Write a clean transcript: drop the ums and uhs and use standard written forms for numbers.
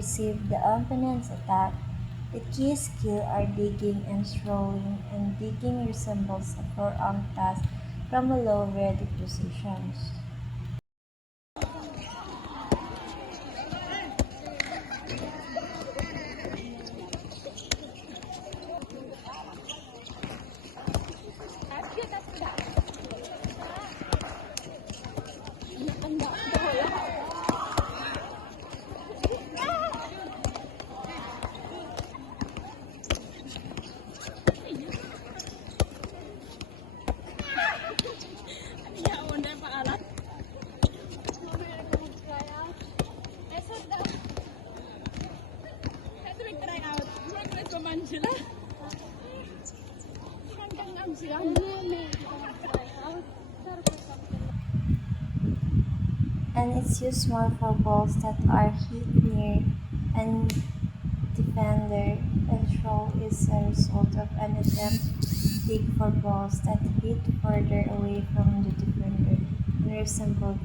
receive the opponent's attack. The key skills are digging and throwing, and digging resembles a forearm toss from a low ready position. And it's used more for balls that are hit near a defender. A throw is a result of an attempt to dig for balls that hit further away from the defender and resemble